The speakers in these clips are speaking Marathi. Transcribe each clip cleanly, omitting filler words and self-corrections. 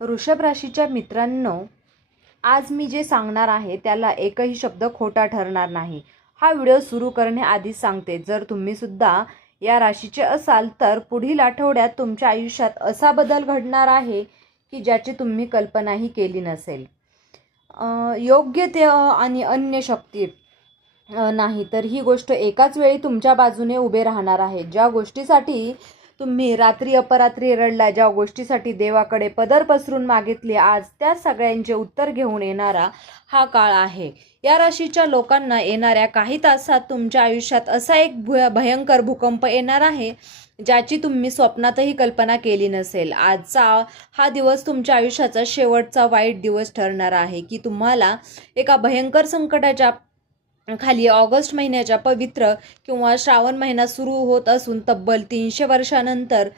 वृषभ राशीच्या मित्रांनो, आज मी जे सांगणार आहे त्याला एकही शब्द खोटा ठरणार नाही. हा व्हिडिओ सुरू करण्याआधी सांगते, जर तुम्ही सुद्धा या राशीचे असाल तर पुढील आठवड्यात तुमच्या आयुष्यात असा बदल घडणार आहे की ज्याची तुम्ही कल्पनाही केली नसेल. योग्य ते आणि अन्य शक्ती नाही तर ही गोष्ट एकाच वेळी तुमच्या बाजूने उभे राहणार आहे. ज्या गोष्टीसाठी तुम्ही रात्री अपरात्री रडला, ज्या गोष्टीसाठी देवाकडे पदर पसरून मागितले, आज त्या सगळ्यांचे उत्तर घेऊन येणारा हा काळ आहे. या राशीच्या लोकांना येणाऱ्या काही तासात तुमच्या आयुष्यात असा एक भयंकर भूकंप येणार आहे ज्याची तुम्ही स्वप्नातही कल्पना केली नसेल. आजचा हा दिवस तुमच्या आयुष्याचा शेवटचा वाईट दिवस ठरणार आहे की तुम्हाला एका भयंकर संकटाच्या खाली ऑगस्ट महिन्याच्या पवित्र किंवा श्रावण महिना सुरू होत असून तब्बल 300 वर्षानंतर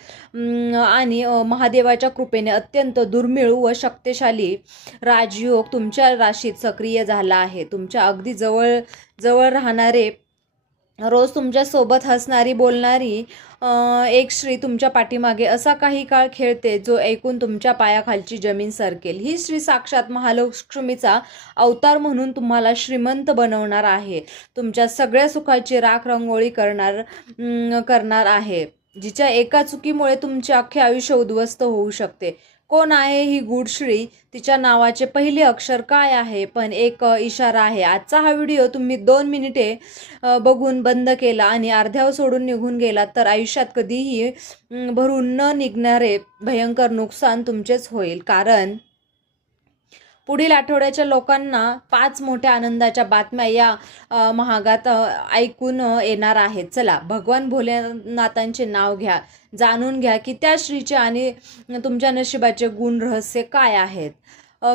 आणि महादेवाच्या कृपेने अत्यंत दुर्मिळ व शक्तिशाली राजयोग तुमच्या राशीत सक्रिय झाला आहे. तुमच्या अगदी जवळ जवळ राहणारे, रोज तुमच्यासोबत हसणारी बोलणारी एक स्त्री तुमच्या पाठीमागे असा काही काळ खेळते जो ऐकून तुमच्या पायाखालची जमीन सरकेल. ही स्त्री साक्षात महालक्ष्मीचा अवतार म्हणून तुम्हाला श्रीमंत बनवणार आहे. तुमच्या सगळ्या सुखाची राखरंगोळी करणार आहे, जिच्या एका चुकीमुळे तुमचे अख्खे आयुष्य उद्ध्वस्त होऊ शकते. कोण आहे ही गूढ श्री? तिच्या नावाचे पहिले अक्षर काय आहे? पण एक इशारा आहे. आजचा हा व्हिडिओ तुम्ही 2 मिनिटे बघून बंद केला आणि अर्ध्यावर सोडून निघून गेलात तर आयुष्यात कधीही भरून न निघणारे भयंकर नुकसान तुमचेच होईल. कारण पुढील आठवड्याच्या लोकांना 5 मोठ्या आनंदाच्या बातम्या या महागात ऐकून येणार आहेत. चला, भगवान भोलेनाथांचे नाव घ्या, जाणून घ्या की त्या श्रीचे आणि तुमच्या नशिबाचे गुण रहस्य काय आहेत.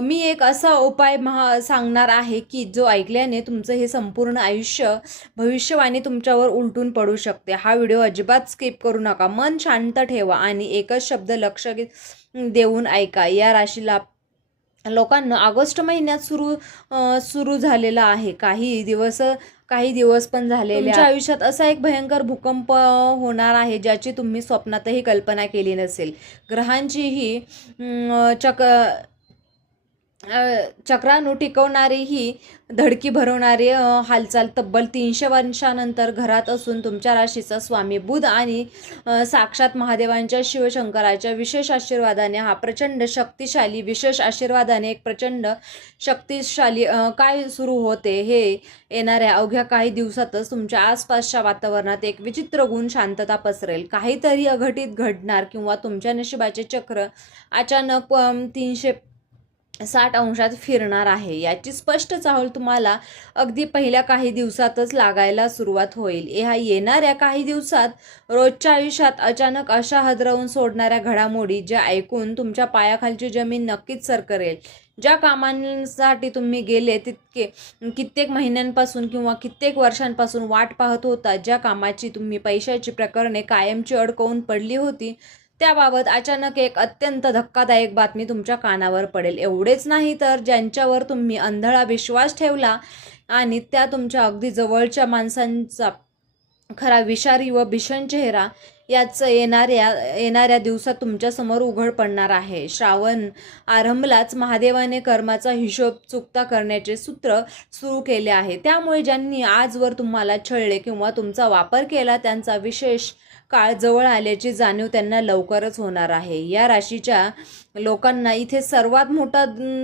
मी एक असा उपाय सांगणार आहे की जो ऐकल्याने तुमचं हे संपूर्ण आयुष्य भविष्यवाणी तुमच्यावर उलटून पडू शकते. हा व्हिडिओ अजिबात स्किप करू नका. मन शांत ठेवा आणि एकच शब्द लक्ष देऊन ऐका. या राशीला लोकांना ऑगस्ट महिन्यात सुरू झालेला आहे. काही दिवस पण झालेले. तुमच्या आयुष्यात असा एक भयंकर भूकंप होणार आहे ज्याची तुम्ही स्वप्नातही कल्पना केली नसेल. ग्रहांची ही चक्रानु टिकवणारी ही धडकी भरवणारी हालचाल तब्बल 300 वर्षानंतर घरात असून तुमच्या राशीचा स्वामी बुध आणि साक्षात महादेवांच्या शिवशंकराच्या विशेष आशीर्वादाने एक प्रचंड शक्तिशाली काय सुरू होते. हे येणाऱ्या अवघ्या काही दिवसातच तुमच्या आसपासच्या वातावरणात एक विचित्र गुण शांतता पसरेल. काहीतरी अघटित घडणार किंवा तुमच्या नशिबाचे चक्र अचानक 360 अंशात फिरणार आहे. याची स्पष्ट चाहूल तुम्हाला अगदी पहिल्या काही दिवसातच लागायला सुरुवात होईल. ह्या येणाऱ्या काही दिवसात रोजच्या आयुष्यात अचानक अशा हादरवून सोडणाऱ्या घडामोडी ज्या ऐकून तुमच्या पायाखालची जमीन नक्कीच सरकरेल. ज्या कामांसाठी तुम्ही गेले कित्येक महिन्यांपासून किंवा कित्येक वर्षांपासून वाट पाहत होता, ज्या कामाची तुम्ही पैशाची प्रकरणे कायमची अडकवून पडली होती, त्याबाबत अचानक एक अत्यंत धक्कादायक बातमी तुमच्या कानावर पडेल. एवढेच नाही तर ज्यांच्यावर तुम्ही अंधळा विश्वास ठेवला आणि त्या तुमच्या अगदी जवळच्या माणसांचा खरा विषारी व भीषण चेहरा याच येणाऱ्या दिवसात तुमच्यासमोर उघड पडणार आहे. श्रावण आरंभलाच महादेवाने कर्माचा हिशोब चुकता करण्याचे सूत्र सुरू केले आहे. त्यामुळे ज्यांनी आजवर तुम्हाला छळले किंवा तुमचा वापर केला त्यांचा विशेष काळ जवळ आल्याची जाणीव त्यांना लवकरच होणार आहे. या राशीच्या लोकांना इथे सर्वात मोठा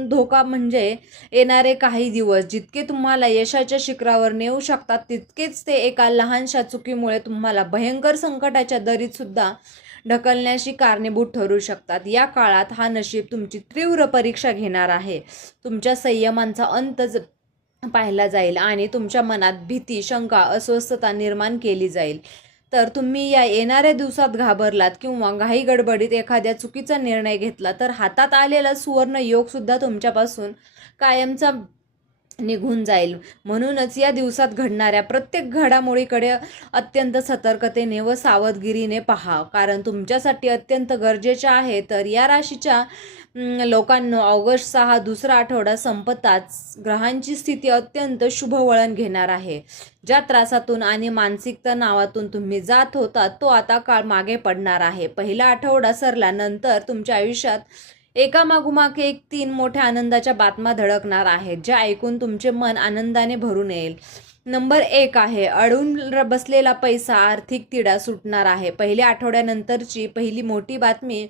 धोका म्हणजे येणारे काही दिवस जितके तुम्हाला यशाच्या शिखरावर नेऊ शकतात तितकेच ते एका लहानशा चुकीमुळे तुम्हाला भयंकर संकटाच्या दरीत सुद्धा ढकलण्याशी कारणीभूत ठरू शकतात. या काळात हा नशीब तुमची तीव्र परीक्षा घेणार आहे. तुमच्या संयमांचा अंत पाहिला जाईल आणि तुमच्या मनात भीती, शंका, अस्वस्थता निर्माण केली जाईल. तर तुम्ही या येणाऱ्या दिवसात घाबरलात किंवा घाई गडबडीत एखाद्या चुकीचा निर्णय घेतला तर हातात आलेला सुवर्ण योग सुद्धा तुमच्यापासून कायमचा निघून जाईल. म्हणूनच या दिवसात घडणाऱ्या प्रत्येक घडामोडीकडे अत्यंत सतर्कतेने व सावधगिरीने पहा, कारण तुमच्यासाठी अत्यंत गरजेचे आहे. तर या राशीच्या लोकांना ऑगस्ट 6 दुसरा आठवडा संपताच ग्रहांची स्थिती अत्यंत शुभ वळण घेणार आहे. ज्या त्रासातून आणि मानसिक तणावातून तुम्ही जात होता तो आता काळ मागे पडणार आहे. पहिला आठवडा सरल्यानंतर तुमच्या आयुष्यात एका मागोमाग एक 3 मोठ्या आनंदाच्या बातम्या धडकणार आहेत, ज्या ऐकून तुमचे मन आनंदाने भरून येईल. नंबर 1 आहे, अडून बसलेला पैसा, आर्थिक तिढा सुटणार आहे. पहिल्या आठवड्यानंतरची पहिली मोठी बातमी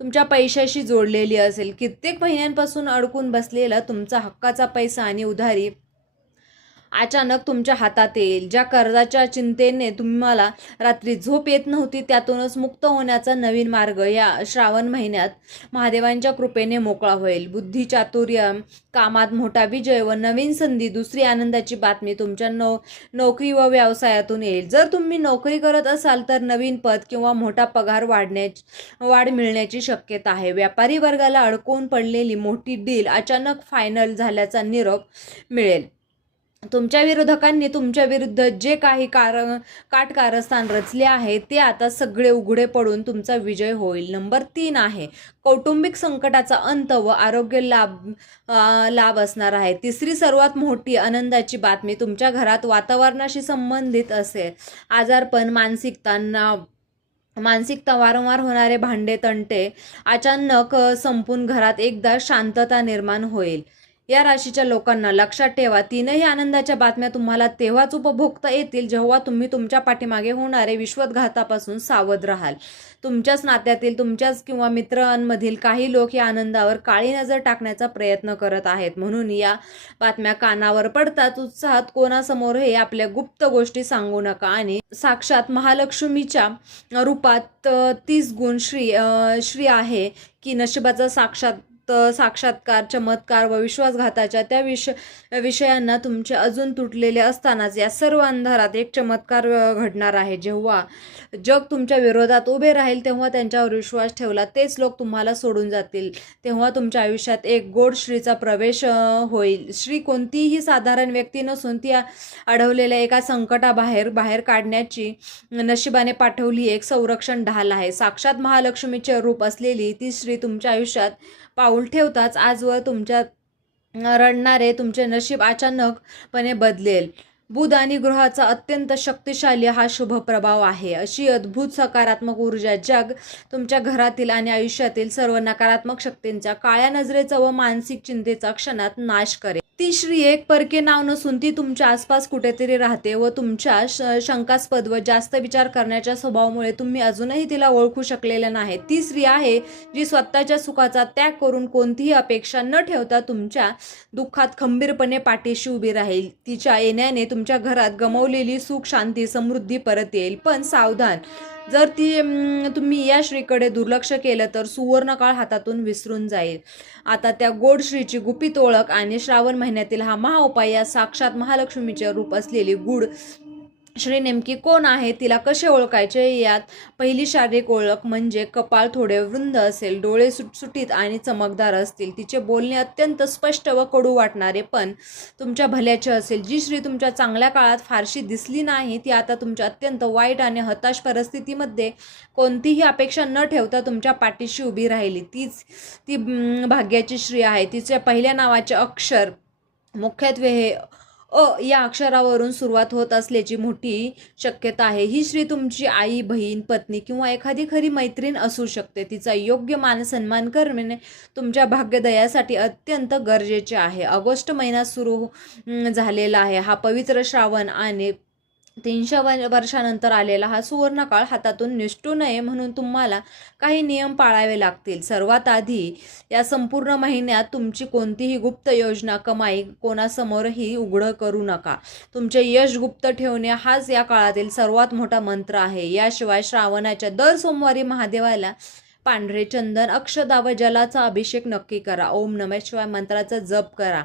तुमच्या पैशाशी जोडलेली असेल. कित्येक महिन्यांपासून अडकून बसलेला तुमचा हक्काचा पैसा आणि उधारी अचानक तुमच्या हातात येईल. ज्या कर्जाच्या चिंतेने तुम्हाला रात्री झोप येत नव्हती, त्यातूनच मुक्त होण्याचा नवीन मार्ग या श्रावण महिन्यात महादेवांच्या कृपेने मोकळा होईल. बुद्धी चातुर्य, कामात मोठा विजय व नवीन संधी. दुसरी आनंदाची बातमी तुमच्या नोकरी व व्यवसायातून येईल. जर तुम्ही नोकरी करत असाल तर नवीन पद किंवा मोठा पगार वाढ मिळण्याची शक्यता आहे. व्यापारी वर्गाला अडकून पडलेली मोठी डील अचानक फायनल झाल्याचा निरोप मिळेल. तुमच्या विरोधकांनी तुमच्या विरुद्ध जे काही काटकारस्थान रचले आहे ते आता सगळे उघडे पडून तुमचा विजय होईल. नंबर 3 आहे, कौटुंबिक संकटाचा अंत व आरोग्य लाभ असणार आहे. तिसरी सर्वात मोठी आनंदाची बातमी तुमच्या घरात वातावरणाशी संबंधित असेल. आजारपण, मानसिकता, वारंवार होणारे भांडे तंटे अचानक संपून घरात एकदा शांतता निर्माण होईल. या राशीच्या लोकांना लक्षात ठेवा, तीनही आनंदाच्या बातम्या तुम्हाला तेव्हाच उपभोगता येतील जेव्हा तुम्ही तुमच्या पाठीमागे होणारे विश्वासघातापासून सावध राहाल. तुमच्याच नात्यातील, तुमच्याच किंवा मित्रांमधील काही लोक या आनंदावर काळी नजर टाकण्याचा प्रयत्न करत आहेत. म्हणून या बातम्या कानावर पडताच उत्साहात कोणासमोरही आपल्या गुप्त गोष्टी सांगू नका आणि साक्षात महालक्ष्मीच्या रूपात 30 गुण श्री आहे की नशिबाचा साक्षात्कार, चमत्कार व विश्वासघाताच्या त्या विषयांना तुमचे अजून तुटलेले असतानाच या सर्व अंधारात एक चमत्कार घडणार आहे. जेव्हा जग तुमच्या विरोधात उभे राहील तेव्हा त्यांच्यावर विश्वास ठेवला तेच लोक तुम्हाला सोडून जातील. तेव्हा तुमच्या आयुष्यात एक गोड श्रीचा प्रवेश होईल. श्री कोणतीही साधारण व्यक्ती नसून ती अडवलेल्या एका बाहेर काढण्याची नशिबाने पाठवली एक संरक्षण ढाल आहे. साक्षात महालक्ष्मीचे रूप असलेली ती श्री तुमच्या आयुष्यात पाऊल ठेवताच आजवर तुमच्या रडणारे तुमचे नशीब अचानकपणे बदलेल. बुध आणि ग्रहाचा अत्यंत शक्तिशाली हा शुभ प्रभाव आहे. अशी अद्भुत सकारात्मक ऊर्जा जग तुमच्या घरातील आणि आयुष्यातील सर्व नकारात्मक शक्तींचा, काळ्या नजरेचा व मानसिक चिंतेचा क्षणात नाश करेल. ती श्री एक परके नाव नसून ती तुमच्या आसपास कुठेतरी राहते व तुमच्या शंकास्पद व जास्त विचार करण्याच्या स्वभावामुळे तुम्ही अजूनही तिला ओळखू शकलेल्या नाही. ती स्त्री आहे जी स्वतःच्या सुखाचा त्याग करून कोणतीही अपेक्षा न ठेवता तुमच्या दुःखात खंबीरपणे पाठीशी उभी राहील. तिच्या येण्याने तुमच्या घरात गमावलेली सुख, शांती, समृद्धी परत येईल. पण सावधान, जर तुम्ही या श्रीकडे दुर्लक्ष केलं तर सुवर्ण काळ हातातून विसरून जाईल. आता त्या गोड श्रीची गुपित ओळख आणि श्रावण महिन्यातील हा महाउपाय या साक्षात महालक्ष्मीचे रूप असलेली गुढ श्री नेमकी कोण आहे, तिला कसे ओळखायचे. यात पहिली शारीरिक ओळख म्हणजे कपाळ थोडे वृंद असेल, डोळे सुटसुटीत आणि चमकदार असतील. तिचे बोलणे अत्यंत स्पष्ट व कडू वाटणारे पण तुमच्या भल्याचे असेल. जी श्री तुमच्या चांगल्या काळात फारशी दिसली नाही ती आता तुमच्या अत्यंत वाईट आणि हताश परिस्थितीमध्ये कोणतीही अपेक्षा न ठेवता तुमच्या पाठीशी उभी राहिली. ती भाग्याची श्री आहे. तिच्या पहिल्या नावाचे अक्षर मुख्यत्वे हे या अक्षरावरून सुरुवात होत असल्याची मोठी शक्यता आहे. ही श्री तुमची आई, बहीण, पत्नी किंवा एखादी खरी मैत्रीण असू शकते. तिचा योग्य सन्मान करणे तुमच्या भाग्योदयासाठी अत्यंत गरजेचे आहे. ऑगस्ट महिना सुरू झालेला आहे. हा पवित्र श्रावण आणि 300 वर्षानंतर आलेला हा सुवर्णकाळ हातातून निसटू नये म्हणून तुम्हाला काही नियम पाळावे लागतील. सर्वात आधी या संपूर्ण महिन्यात तुमची कोणतीही गुप्त योजना, कमाई कोणासमोरही उघड करू नका. तुमचे यश गुप्त ठेवणे हाच या काळातील सर्वात मोठा मंत्र आहे. याशिवाय श्रावणाच्या दर सोमवारी महादेवाला पांढरे चंदन, अक्षता व जलाचा अभिषेक नक्की करा. ओम नमः शिवाय मंत्राचा जप करा.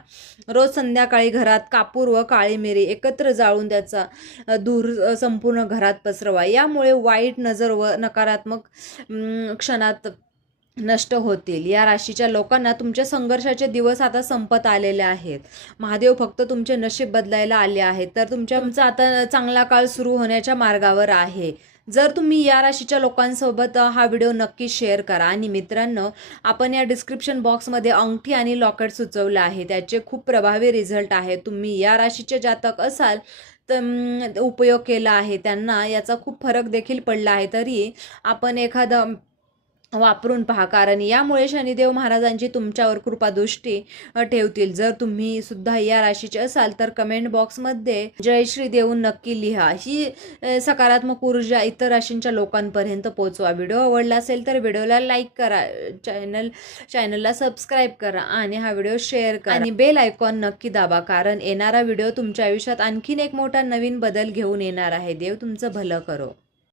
रोज संध्याकाळी घरात कापूर व काळी मिरी एकत्र जाळून त्याचा धूर संपूर्ण घरात पसरवा. यामुळे वाईट नजर व नकारात्मक क्षणात नष्ट होतील. या राशीच्या लोकांना तुमच्या संघर्षाचे दिवस आता संपत आलेले आहेत. महादेव फक्त तुमचे नशीब बदलायला आले आहेत. तर तुमचा आता चांगला काळ सुरू होण्याच्या मार्गावर आहे. जर तुम्ही या राशीच्या लोकांसोबत हा व्हिडिओ नक्की शेअर करा. आणि मित्रांनो, आपण या डिस्क्रिप्शन बॉक्समध्ये अंगठी आणि लॉकेट सुचवलं आहे. त्याचे खूप प्रभावी रिझल्ट आहे. तुम्ही या राशीचे जातक असाल तर उपयोग केला आहे, त्यांना याचा खूप फरक देखील पडला आहे. तरी आपण एखादं वापरून पहा, कारण यामुळे शनिदेव महाराजांची तुमच्यावर कृपादृष्टी ठेवतील. जर तुम्ही सुद्धा या राशीचे असाल तर कमेंट बॉक्समध्ये जय श्री देऊन नक्की लिहा. ही सकारात्मक ऊर्जा इतर राशींच्या लोकांपर्यंत पोहोचवा. व्हिडिओ आवडला असेल तर व्हिडिओला लाईक करा, चॅनलला सबस्क्राईब करा आणि हा व्हिडिओ शेअर करा आणि बेल आयकॉन नक्की दाबा, कारण येणारा व्हिडिओ तुमच्या आयुष्यात आणखीन एक मोठा नवीन बदल घेऊन येणार आहे. देव तुमचं भलं करो.